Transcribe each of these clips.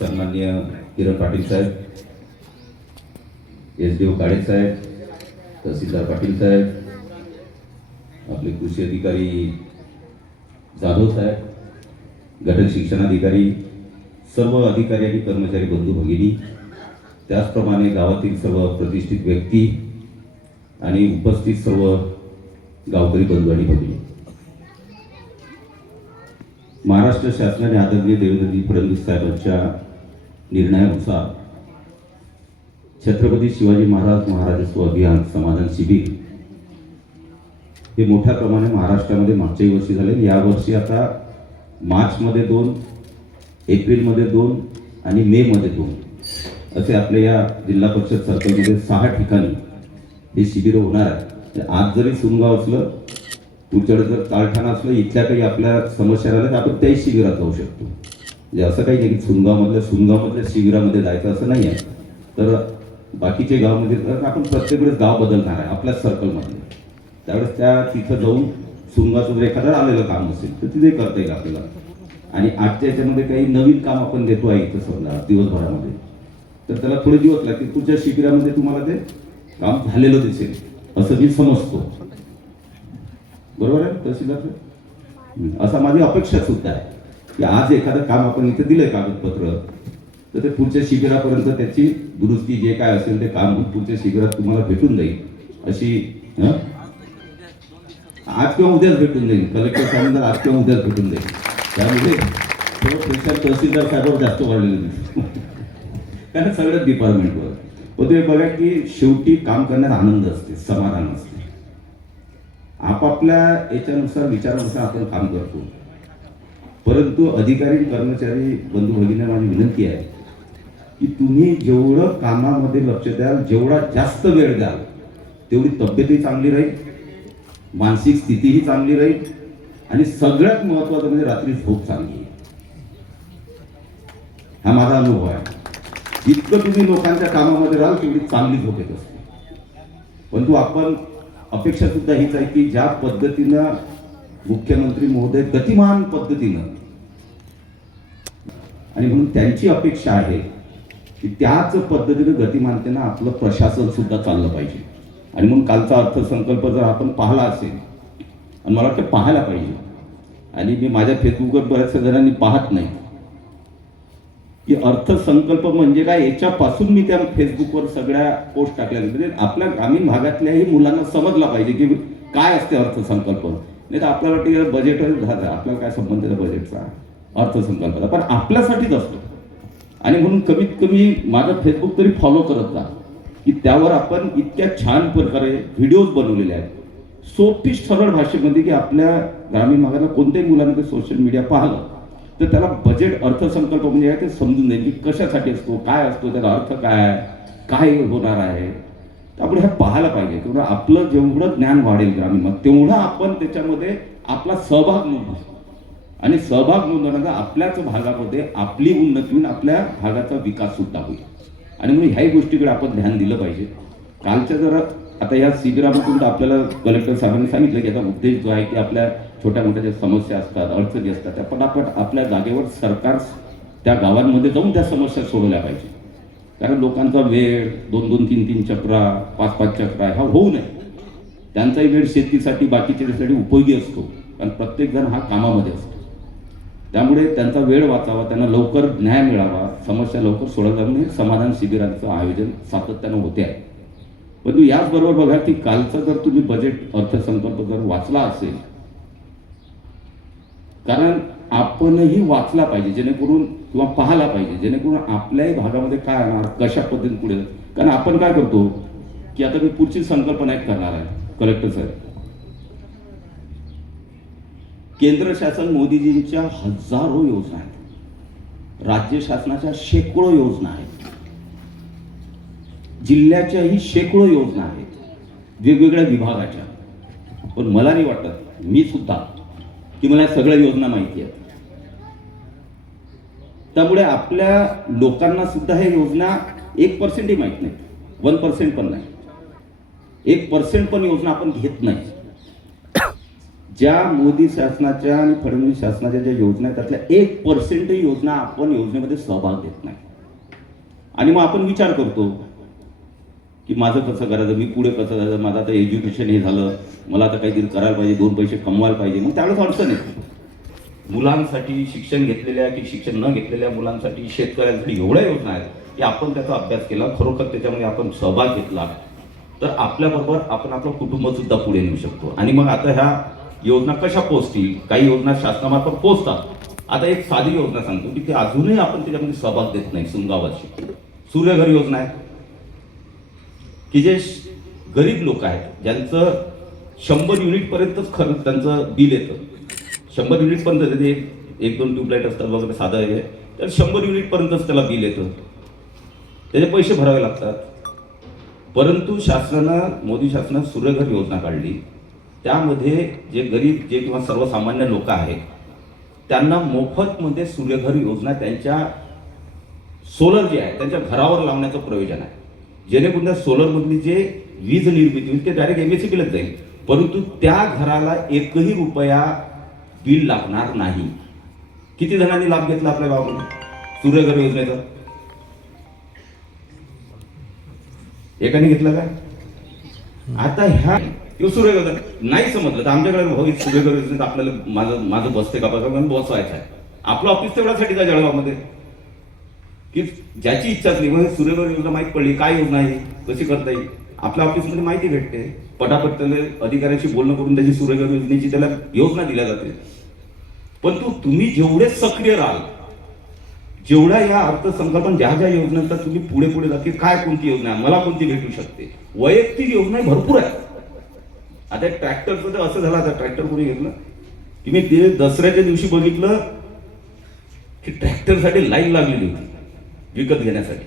सन्माननीय किरण पाटील साहेब, SDO काळे साहेब, तहसीलदार पाटील साहेब, आपले कृषी अधिकारी जाधव साहेब, गट शिक्षणाधिकारी, सर्व अधिकारी आणि कर्मचारी बंधू भगिनी, त्याचप्रमाणे गावातील सर्व प्रतिष्ठित व्यक्ती आणि उपस्थित सर्व गावकरी बंधू आणि भगिनी, महाराष्ट्र शासनाने आदरणीय देवेंद्रजी फडणवीस साहेबांच्या निर्णयानुसार छत्रपती शिवाजी महाराज महाराजत्व अभियान समाधान शिबिर हे मोठ्या प्रमाणे महाराष्ट्रामध्ये मागच्याही वर्षी झाले. यावर्षी आता मार्चमध्ये 2, एप्रिलमध्ये 2 आणि मेमध्ये 2 असे आपल्या या जिल्हा परिषद सर्कलमध्ये 6 ठिकाणी हे शिबिर होणार आहे. आज जरी सुनगाव असलं, पुढच्याकडे जर ताळठाणा असलं, इथल्या काही आपल्या समस्या राहिल्या तर आपण त्याही शिबिरात जाऊ शकतो. म्हणजे असं काही नाही की सुनगावमधल्या शिबिरामध्ये जायचं असं नाही आहे. तर बाकीचे गावामध्ये तर आपण प्रत्येक वेळेस गाव बदलणार आहे आपल्या सर्कलमध्ये. त्यावेळेस त्या तिथं जाऊन सुनगावचं जर एखादं आलेलं काम असेल तर तिथे करता येईल आपल्याला. आणि आजच्या याच्यामध्ये काही नवीन काम आपण देतो आहे इथं समजा दिवसभरामध्ये, तर त्याला थोडे दिवस लागतील. पुढच्या शिबिरामध्ये तुम्हाला ते काम झालेलं दिसेल असं मी समजतो. बरोबर आहे तहसीलदार? असा माझी अपेक्षा सुद्धा आहे की आज एखादं काम आपण इथे दिलंय कागदपत्र, तर ते पुढच्या शिबिरापर्यंत त्याची दुरुस्ती जे काय असेल ते काम पुढच्या शिबिरात तुम्हाला भेटून जाईल अशी. आज किंवा उद्याच भेटून जाईल. कलेक्टर साहेबांना आज किंवा उद्याच भेटून जाईल. त्यामुळे थोडं प्रेशर तहसीलदार साहेबांवर जास्त वाढलेलं दिसतं कारण सगळ्याच डिपार्टमेंटवर. पण तुम्ही बघा की शेवटी काम करण्यात आनंद असते, समाधान असते. आपापल्या याच्यानुसार विचारानुसार आपण काम करतो. परंतु अधिकारी कर्मचारी बंधू भगिनींना माझी विनंती आहे की तुम्ही जेवढं कामामध्ये लक्ष द्याल, जेवढा जास्त वेळ द्याल, तेवढी तब्येतही चांगली राहील, मानसिक स्थितीही चांगली राहील आणि सगळ्यात महत्त्वाचं म्हणजे रात्री झोप चांगली आहे. हा माझा अनुभव आहे. जितकं तुम्ही लोकांच्या कामामध्ये राहाल तेवढी चांगली झोप येत असते. परंतु आपण अपेक्षा सुद्धा हीच आहे की ज्या पद्धतीनं मुख्यमंत्री महोदय गतिमान पद्धतीनं, आणि म्हणून त्यांची अपेक्षा आहे की त्याच पद्धतीनं गतिमानतेनं आपलं प्रशासन सुद्धा चाललं पाहिजे. आणि म्हणून कालचा अर्थसंकल्प जर आपण पाहिला असेल, आणि मला वाटतं पाहायला पाहिजे, आणि मी माझ्या फेसबुकवर बऱ्याचशा जणांनी पाहत नाही की अर्थसंकल्प म्हणजे काय, याच्यापासून मी त्या फेसबुकवर सगळ्या पोस्ट टाकल्या. म्हणजे आपल्या ग्रामीण भागातल्याही मुलांना समजला पाहिजे की काय असते अर्थसंकल्प. नाही तर आपल्याला वाटतं बजेट झालं, आपल्याला काय संबंध आहे बजेटचा अर्थसंकल्पाचा, पण आपल्यासाठीच असतो. आणि म्हणून कमीत कमी माझं फेसबुक तरी फॉलो करत जा की त्यावर आपण इतक्या छान प्रकारे व्हिडिओज बनवलेले आहेत, सोपी सरळ भाषेमध्ये, की आपल्या ग्रामीण भागाला कोणत्याही मुलांना ते सोशल मीडिया पाहिलं तर त्याला बजेट अर्थसंकल्प म्हणजे काय ते समजून जाईल की कशासाठी असतो, काय असतो, त्याचा अर्थ काय आहे, काय होणार आहे. तर आपण हे पाहायला पाहिजे. किंवा आपलं जेवढं ज्ञान वाढेल ग्रामीण भाग, तेवढं आपण त्याच्यामध्ये आपला सहभाग नोंदवू. आणि सहभाग नोंदवण्याचा आपल्याच भागामध्ये आपली उन्नती होऊन आपल्या भागाचा विकास सुद्धा होईल. आणि म्हणून ह्याही गोष्टीकडे आपण ध्यान दिलं पाहिजे. कालच्या जरा आता या शिबिरामधून आपल्याला कलेक्टर साहेबांनी सांगितलं की आता उद्देश जो आहे की आपल्या छोट्या मोठ्या ज्या समस्या असतात, अडचणी असतात, त्या पण आपण आपल्या जागेवर सरकार त्या गावांमध्ये जाऊन त्या समस्या सोडवल्या पाहिजे. कारण लोकांचा वेळ 2-2, 3-3 चक्रा, 5-5 चक्रा हा होऊ नये. त्यांचाही वेळ शेतीसाठी बाकीच्यासाठी उपयोगी असतो, कारण प्रत्येकजण हा कामामध्ये असतो. त्यामुळे त्यांचा वेळ वाचावा, त्यांना लवकर न्याय मिळावा, समस्या लवकर सोडवल्या म्हणून समाधान शिबिरांचं आयोजन सातत्यानं होते आहे. परंतु याचबरोबर बघा की कालचा जर तुम्ही बजेट अर्थसंकल्प जर वाचला असेल, कारण आपणही वाचला पाहिजे जेणेकरून, किंवा पाहायला पाहिजे जेणेकरून आपल्याही भागामध्ये काय येणार, कशा पद्धतीने पुढे. कारण आपण काय करतो की आता मी पुढची संकल्पना एक करणार आहे कलेक्टर साहेब. केंद्र शासन मोदीजींच्या हजारो योजना आहेत, राज्य शासनाच्या शेकडो योजना आहेत, जिल्ह्याच्याही शेकडो योजना आहेत वेगवेगळ्या विभागाच्या. पण मला नाही वाटत मी सुद्धा की मला सगळ्या योजना माहिती आहेत. त्यामुळे आपल्या लोकांना सुद्धा हे योजना 1% माहित नाही, 1% पण नाही, 1% पण योजना आपण घेत नाही. ज्या मोदी शासनाच्या आणि फडणवीस शासनाच्या ज्या योजना आहेत त्यातल्या 1% योजना आपण योजनेमध्ये सहभाग घेत नाही. आणि मग आपण विचार करतो की माझं कसं करायचं, मी पुढे कसं जायचं, माझं आता एज्युकेशन हे झालं, मला आता काहीतरी करायला पाहिजे, 2 पैसे कमवायला पाहिजे. मग त्यावेळेस अडचण येते. मुलांसाठी, शिक्षण घेतलेल्या की शिक्षण न घेतलेल्या मुलांसाठी, शेतकऱ्यांसाठी एवढ्या योजना आहेत की आपण त्याचा अभ्यास केला, खरोखर त्याच्यामध्ये आपण सहभाग घेतला तर आपल्याबरोबर आपण आपलं कुटुंब सुद्धा पुढे नेऊ शकतो. आणि मग आता ह्या योजना कशा पोहोचतील, काही योजना शासनामार्फत पोहोचतात. आता एक साधी योजना सांगतो की ते अजूनही आपण त्याच्यामध्ये सहभाग देत नाही. सुनगावाची सूर्यघर योजना आहे की जे गरीब लोक आहेत ज्यांचं 100 युनिटपर्यंतच खरं त्यांचं बिल येतं. 100 युनिटपर्यंत ते 1-2 ट्यूबलाईट असतात वगैरे साधं आहे, तर 100 युनिटपर्यंतच त्याला बिल येतं, त्याचे पैसे भरावे लागतात. परंतु शासनानं, मोदी शासनानं सूर्यघर योजना काढली. त्यामध्ये जे गरीब, जे किंवा सर्वसामान्य लोक आहेत त्यांना मोफतमध्ये सूर्यघर योजना त्यांच्या सोलर जे आहे त्यांच्या घरावर लावण्याचं प्रयोजन आहे. जेणेकरून त्या सोलरमधली जे वीज निर्मिती होईल ते डायरेक्ट MSEBीलाच जाईल, परंतु त्या घराला 1ही रुपया बिल लागणार नाही. किती जणांनी लाभ घेतला आपल्या गावामध्ये सूर्यघर योजनेचा? एकाने घेतलं काय? आता ह्या सूर्यघर नाही समजलं तर आमच्याकडे सूर्यघर योजनेत आपल्याला माझं बसते का बसवायचं आहे. आपलं ऑफिस तेवढ्यासाठी का जळगावमध्ये की ज्याची इच्छा असली मग सूर्यघर योजना माहीत पडली, काय योजना आहे, कशी करता येईल, आपल्या ऑफिसमध्ये माहिती भेटते, पटापट त्याला अधिकाऱ्यांशी बोलणं करून त्याची सूर्यघर योजनेची त्याला योजना दिल्या जाते. पण तुम्ही जेवढे सक्रिय राहाल, जेवढ्या या अर्थसंकल्पन ज्या ज्या योजनांचा तुम्ही पुढे पुढे जातील, काय कोणती योजना आहे, मला कोणती भेटू शकते, वैयक्तिक योजना भरपूर आहे. आता ट्रॅक्टरचं तर असं झालं, आता ट्रॅक्टर कोणी घेतलं की मी ते दसऱ्याच्या दिवशी बघितलं की ट्रॅक्टरसाठी लाईन लागलेली होती विकत घेण्यासाठी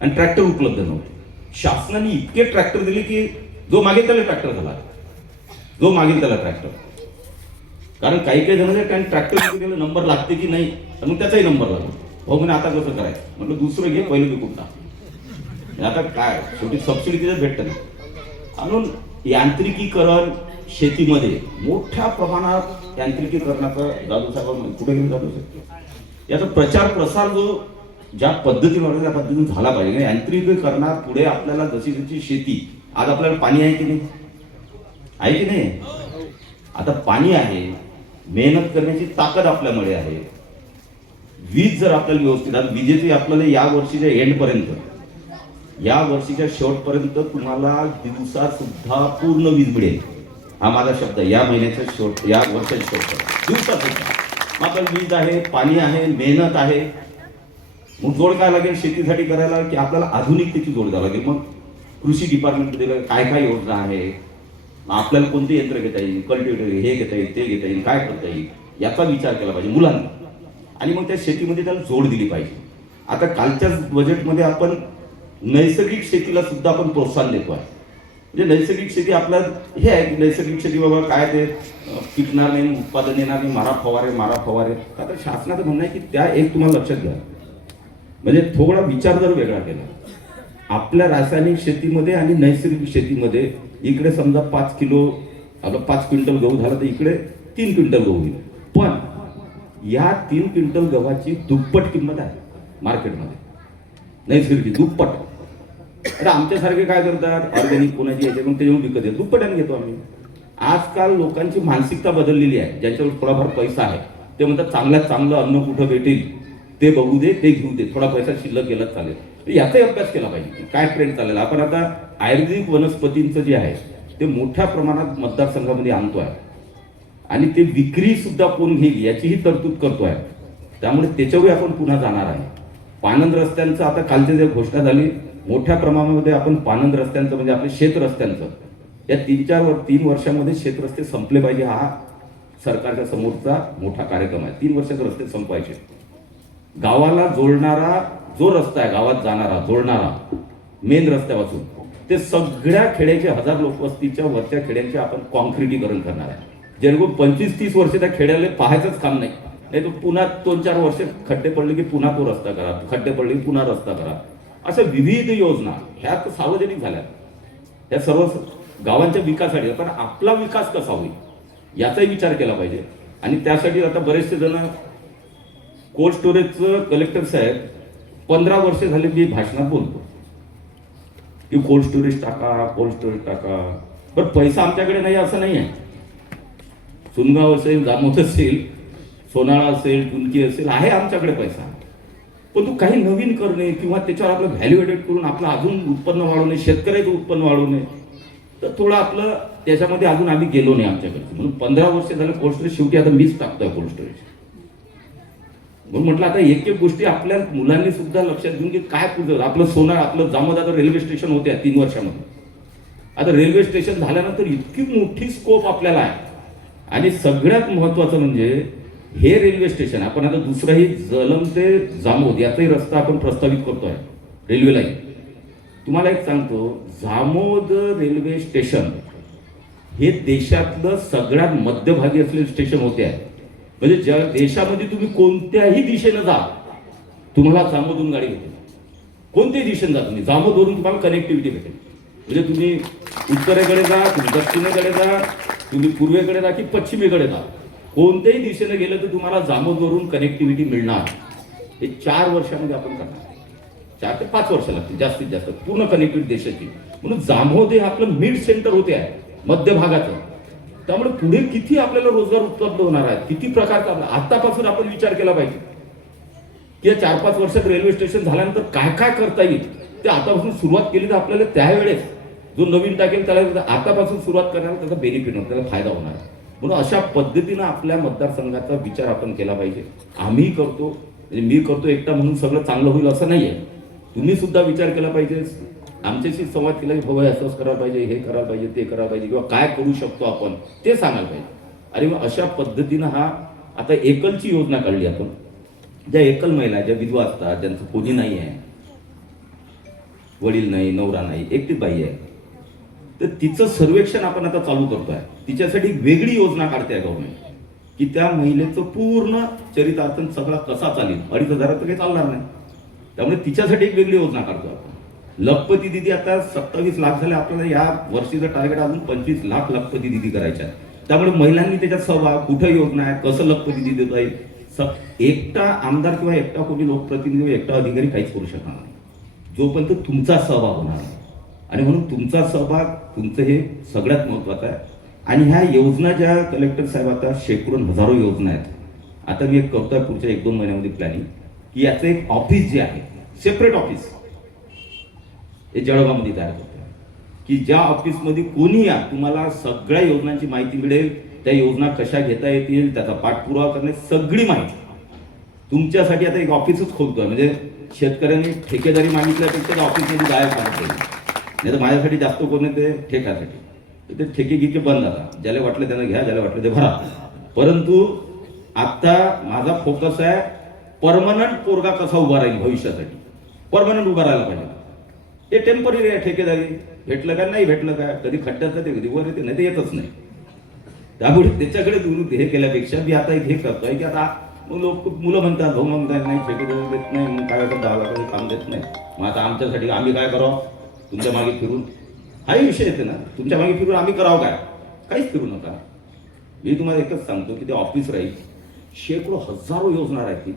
आणि ट्रॅक्टर उपलब्ध नव्हते. शासनाने इतके ट्रॅक्टर दिले की जो मागेल त्याला ट्रॅक्टर झाला, जो मागेल त्याला ट्रॅक्टर. कारण काही काही जणांना ट्रॅक्टर नंबर लागते की नाही, तर मग त्याचाही नंबर लागतो. हो म्हणजे आता कसं करायचं म्हटलं, दुसरं घे, पहिलं विकून टाक. आता काय शेवटी सबसिडी तिथेच भेटतं ना. म्हणून यांत्रिकीकरण शेतीमध्ये मोठ्या प्रमाणात यांत्रिकीकरणाचा जाधव साहेब कुठे गेले जाधव साहेब याचा प्रचार प्रसार जो ज्या पद्धतीने त्या पद्धतीने झाला पाहिजे. यांत्रिकीकरणात पुढे आपल्याला जशी जशी शेती, आज आपल्याला पाणी आहे की नाही, आहे की नाही, आता पाणी आहे, मेहनत करण्याची ताकद आपल्यामध्ये आहे. वीज जर आपल्याला व्यवस्थित, आता विजेची आपल्याला या वर्षीच्या एंडपर्यंत, या वर्षीच्या शेवटपर्यंत तुम्हाला दिवसात सुद्धा पूर्ण वीज मिळेल. हा माझा शब्द आहे. या महिन्याच्या शेवट, या वर्षाच्या शेवट दिवसात सुद्धा आपल्याला वीज आहे, पाणी आहे, मेहनत आहे. मग जोड काय लागेल शेतीसाठी करायला की आपल्याला आधुनिकतेची जोड द्यावी लागेल. मग कृषी डिपार्टमेंटमध्ये काय काय योजना आहे, आपल्याला कोणते यंत्र घेता येईल, कल्टिवेटर हे घेता येईल, ते घेता येईल, काय करता येईल याचा विचार केला पाहिजे मुलांना. आणि मग त्या शेतीमध्ये त्याला जोड दिली पाहिजे. आता कालच्या बजेटमध्ये आपण नैसर्गिक शेतीला सुद्धा आपण प्रोत्साहन देतो आहे. म्हणजे नैसर्गिक शेती आपल्या हे आहे की नैसर्गिक शेती बाबा काय ते पिकणार नाही, उत्पादन येणार नाही, मारा फवारे. आता शासनाचं म्हणणं आहे की त्या एक तुम्हाला लक्षात घ्या, म्हणजे थोडा विचार जर वेगळा केला आपल्या रासायनिक शेतीमध्ये आणि नैसर्गिक शेतीमध्ये, इकडे समजा 5 क्विंटल गहू झाला तर इकडे 3 क्विंटल गहू होईल. पण या 3 क्विंटल गव्हाची दुप्पट किंमत आहे मार्केटमध्ये, नैसर्गिक दुप्पट. आता आमच्यासारखे काय करतात, ऑर्गॅनिक कोणाची याच्याकडून ते येऊन विकत येतात, दुप्पटाने घेतो आम्ही. आजकाल लोकांची मानसिकता बदललेली आहे. ज्यांच्यावर थोडाफार पैसा आहे ते म्हणतात चांगल्यात चांगलं अन्न कुठं भेटेल ते बघू दे, ते घेऊ दे, थोडा पैसा शिल्लक गेला चालेल. याचाही अभ्यास केला पाहिजे की काय ट्रेंड चालेल. आपण आता आयुर्वेदिक वनस्पतींचं जे आहे ते मोठ्या प्रमाणात मतदारसंघामध्ये आणतोय आणि ते विक्री सुद्धा कोण घेईल याचीही तरतूद करतोय. त्यामुळे त्याच्यावर आपण पुन्हा जाणार आहे. पानंद रस्त्यांचं आता कालच्या ज्या घोषणा झाली, मोठ्या प्रमाणामध्ये आपण पानंद रस्त्यांचं म्हणजे आपल्या शेत रस्त्यांचं या 3 वर्षामध्ये शेत रस्ते संपले पाहिजे. हा सरकारच्या समोरचा मोठा कार्यक्रम आहे. 3 वर्षाचे रस्ते संपवायचे. गावाला जोडणारा जो रस्ता आहे, गावात जाणारा जोडणारा मेन रस्त्यापासून ते सगळ्या खेड्याचे 1000 लोकवस्तीच्या वरच्या खेड्यांचे आपण कॉन्क्रिटीकरण करणार आहे. जेणेकरून 25-30 वर्ष त्या खेड्याला पाहायचंच काम नाही. नाही तर पुन्हा 2-4 वर्ष खड्डे पडले की पुन्हा तो रस्ता करा, खड्डे पडले की पुन्हा रस्ता करा. अशा विविध योजना ह्या सार्वजनिक झाल्या, त्या सर्व गावांच्या विकासासाठी. पण आपला विकास कसा होईल याचाही विचार केला पाहिजे. आणि त्यासाठी आता बरेचसे जण कोल्ड स्टोरेजचं कलेक्टर साहेब 15 वर्ष झाले मी भाषणात बोलतो की कोल्ड स्टोरेज टाका, कोल्ड स्टोरेज टाका. पण पैसा आमच्याकडे नाही असं नाही आहे. सुनगाव असेल, जामोद असेल, सोनाळा असेल, कुणकी असेल, आहे आमच्याकडे पैसा. पण तू काही नवीन करणे किंवा त्याच्यावर आपलं व्हॅल्यू ॲडेड करून आपलं अजून उत्पन्न वाढवणे, शेतकऱ्याचं उत्पन्न वाढवणे, तर थोडं आपलं त्याच्यामध्ये अजून आम्ही गेलो नाही आमच्याकडे. म्हणून 15 वर्ष झालं कोल्ड स्टोरेज, शेवटी आता मीच टाकतोय कोल्ड स्टोरेज. म्हणून म्हटलं आता एक एक गोष्टी आपल्या मुलांनी सुद्धा लक्षात घेऊन की काय पुढचं आपलं सोनार, आपलं जामोद आता रेल्वे स्टेशन होत्या 3 वर्षामध्ये. आता रेल्वे स्टेशन झाल्यानंतर इतकी मोठी स्कोप आपल्याला आहे. आणि सगळ्यात महत्वाचं म्हणजे हे रेल्वे स्टेशन आपण आता दुसरंही जलम ते जामोद याचाही रस्ता आपण प्रस्तावित करतोय, रेल्वे लाईन. तुम्हाला एक सांगतो, जामोद रेल्वे स्टेशन हे देशातलं सगळ्यात मध्यभागी असलेलं स्टेशन होते आहे. म्हणजे ज्या देशामध्ये तुम्ही कोणत्याही दिशेनं जा, तुम्हाला जामोदून गाडी भेटेल. कोणत्याही दिशेने जा तुम्ही, जामोदवरून तुम्हाला कनेक्टिव्हिटी भेटेल. म्हणजे तुम्ही उत्तरेकडे जा, तुम्ही दक्षिणेकडे जा, तुम्ही पूर्वेकडे जा की पश्चिमेकडे जा, कोणत्याही दिशेने गेलं तर तुम्हाला जामोदवरून कनेक्टिव्हिटी मिळणार. हे 4 वर्षामध्ये आपण करणार. 4 ते 5 वर्ष लागतील जास्तीत जास्त पूर्ण कनेक्टिव्हिटी देशाची. म्हणून जामोद हे आपलं मिड सेंटर होते आहे, मध्य भागाचं. त्यामुळे पुढे किती आपल्याला रोजगार उपलब्ध होणार आहे, किती प्रकारचा आतापासून आपण विचार केला पाहिजे की या 4-5 वर्षात रेल्वे स्टेशन झाल्यानंतर काय काय करता येईल ते आतापासून सुरुवात केली तर आपल्याला त्यावेळेस जो नवीन टाकेल त्याला आतापासून सुरुवात करण्याला त्याचा बेनिफिट होणार, त्याला फायदा होणार. म्हणून अशा पद्धतीनं आपल्या मतदारसंघाचा विचार आपण केला पाहिजे. आम्ही करतो, म्हणजे मी करतो एकटा म्हणून सगळं चांगलं होईल असं नाही आहे. तुम्ही सुद्धा विचार केला पाहिजे, आमच्याशी संवाद केला की भव असंच करायला पाहिजे, हे करायला पाहिजे, ते करायला पाहिजे, किंवा काय करू शकतो आपण ते सांगायला पाहिजे. आणि मग अशा पद्धतीनं हा आता एकलची योजना काढली आपण. ज्या एकल महिला, ज्या विधवा असतात, ज्यांचं कोणी नाही आहे, वडील नाही, नवरा नाही, एकटी बाई आहे, तर तिचं सर्वेक्षण आपण आता चालू करतोय. तिच्यासाठी वेगळी योजना काढते गव्हर्नमेंट की त्या महिलेचं पूर्ण चरितार्थ सगळा कसा चालेल. 2,500 तर काही चालणार नाही, त्यामुळे तिच्यासाठी एक वेगळी योजना काढतोय आपण. लखपती दिदी आता 27 लाख झाले. आपल्याला या वर्षीचं टार्गेट अजून 25 लाख लखपती दिदी करायच्या. त्यामुळे महिलांनी त्याच्यात सहभाग, कुठं योजना आहे, कसं लखपती दिदी देता येईल. एकटा आमदार किंवा एकटा कोणी लोकप्रतिनिधी, एकटा अधिकारी काहीच करू शकणार नाही जोपर्यंत तुमचा सहभाग होणार नाही. आणि म्हणून तुमचा सहभाग, तुमचं हे सगळ्यात महत्वाचं आहे. आणि ह्या योजना ज्या कलेक्टर साहेब आता शेकडो हजारो योजना आहेत. आता मी एक करतोय पुढच्या 1-2 महिन्यामध्ये प्लॅनिंग की याचं एक ऑफिस जे आहे, सेपरेट ऑफिस हे जळगावमध्ये तयार करतोय की ज्या ऑफिसमध्ये कोणी या, तुम्हाला सगळ्या योजनांची माहिती मिळेल, त्या योजना कशा घेता येतील, त्याचा पाठपुरावा करणे, सगळी माहिती तुमच्यासाठी आता एक ऑफिसच खोलतोय. म्हणजे शेतकऱ्यांनी ठेकेदारी मागितल्यापेक्षा ऑफिसमध्ये जायला सांगितलं नाही तर माझ्यासाठी जास्त कोण ते ठेक्यासाठी, ते ठेके गिके बंद आता. ज्याला वाटलं त्यानं घ्या, ज्याला वाटलं ते भरा. परंतु आता माझा फोकस आहे परमनंट पोरगा कसा उभा राहील भविष्यासाठी. परमनंट उभा राहायला पाहिजे. हे टेम्पररी आहे ठेकेदारी, भेटलं का नाही भेटलं का, कधी खड्ड्यात जाते, कधी वर येते, नाही ते येतच नाही. त्यामुळे त्याच्याकडे दूर हे केल्यापेक्षा मी आता हे करतोय की आता लोक मुलं म्हणतात, भाऊ म्हणतात नाही ठेकेदारी देत नाही, मग काय करतात 10 लाखाचं काम देत नाही, मग आता आमच्यासाठी आम्ही काय करावं, तुमच्या मागे फिरून. हाही विषय येते ना, तुमच्या मागे फिरून आम्ही करावं काय, काहीच फिरू नका. मी तुम्हाला एकच सांगतो की ते ऑफिस राहील, शेकडो हजारो योजना राहतील.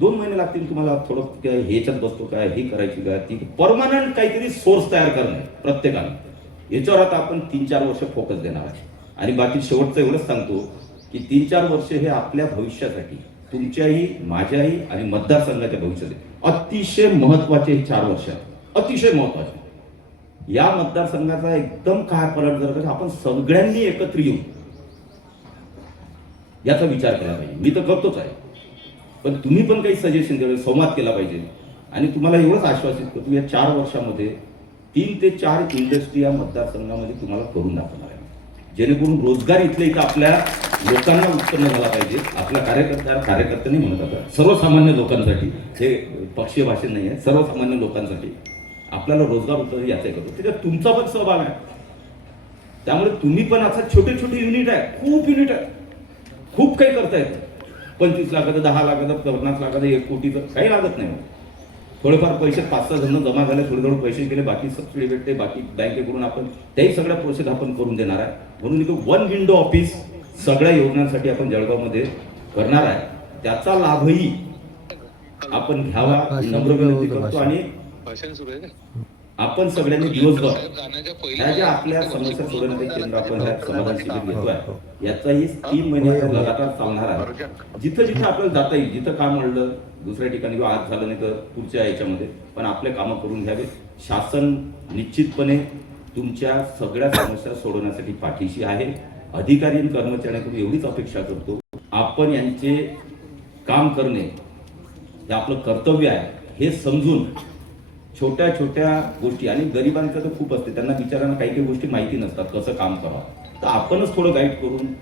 2 महिने लागतील तुम्हाला थोडं काय ह्याच्यात बसतो काय, ही करायची काय, ती परमनंट काहीतरी सोर्स तयार करणे प्रत्येकाने. याच्यावर आता आपण 3-4 वर्ष फोकस देणार आहे. आणि बाकी शेवटचं एवढंच सांगतो की 3-4 वर्ष हे आपल्या भविष्यासाठी, तुमच्याही माझ्याही आणि मतदारसंघाच्या भविष्यासाठी अतिशय महत्वाचे 4 वर्ष आहेत, अतिशय महत्वाचे. या मतदारसंघाचा एकदम काय पलट जर आपण सगळ्यांनी एकत्र येऊन याचा विचार केला पाहिजे. मी तर करतोच आहे, पण तुम्ही पण काही सजेशन द्यावे, संवाद केला पाहिजे. आणि तुम्हाला एवढंच आश्वासित करतो, या 4 वर्षामध्ये 3 ते 4 इंडस्ट्री या मतदारसंघामध्ये तुम्हाला करून दाखवणार आहे, जेणेकरून रोजगार इथल्या इथं आपल्या लोकांना उत्पन्न झाला पाहिजे. आपल्या कार्यकर्त्यांनी म्हणत आता सर्वसामान्य लोकांसाठी, हे पक्षीय भाषण नाही आहे, सर्वसामान्य लोकांसाठी आपल्याला रोजगार उत्पन्न याचा करतो. त्याच्यात तुमचा पण सहभाग आहे. त्यामुळे तुम्ही पण आता छोटे छोटे युनिट आहे, खूप युनिट आहे, खूप काही करता येतं. 25 लाखाचं, 10 लाखाचं, 50 लाखाचं, 1 कोटीचं काही लागत नाही. थोडेफार पैसे 5-6 जण जमा झाले, थोडे पैसे गेले, बाकी सबसिडी भेटते, बाकी बँकेकडून आपण त्याही सगळ्या प्रोसेस आपण करून देणार आहे. म्हणून 1 विंडो ऑफिस सगळ्या योजनांसाठी आपण जळगावमध्ये करणार आहे, त्याचा लाभही आपण घ्यावा नम्र विनंती करतो. आणि आपण सगळ्यांनी दिवसभर ह्या ज्या आपल्या समस्या सोडवण्याचे केंद्र आपण ह्या समाधान शिबिर घेतोय, याचाही 3 महिन्याचा लगातार चालणार आहे. जिथं जिथं आपल्याला जाता येईल, जिथं काम म्हणलं दुसऱ्या ठिकाणी किंवा आज झालं नाही तर पुढच्या याच्यामध्ये पण आपले कामं करून घ्यावे. शासन निश्चितपणे तुमच्या सगळ्या समस्या सोडवण्यासाठी पाठीशी आहे. अधिकारी आणि कर्मचाऱ्यांकडून एवढीच अपेक्षा करतो, आपण यांचे काम करणे हे आपलं कर्तव्य आहे हे समजून छोट्या छोट्या गोष्टी, आणि गरिबांचं तर खूप असते, त्यांना बिचारांना काही काही गोष्टी माहिती नसतात कसं काम करावं, तर आपणच थोडं गाईड करून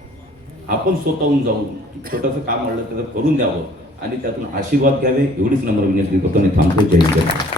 आपण स्वतःहून जाऊन छोटंसं काम म्हणलं तर करून द्यावं आणि त्यातून आशीर्वाद घ्यावे, एवढीच नम्र विनंती करतो आणि थांबतो. जय हिंद.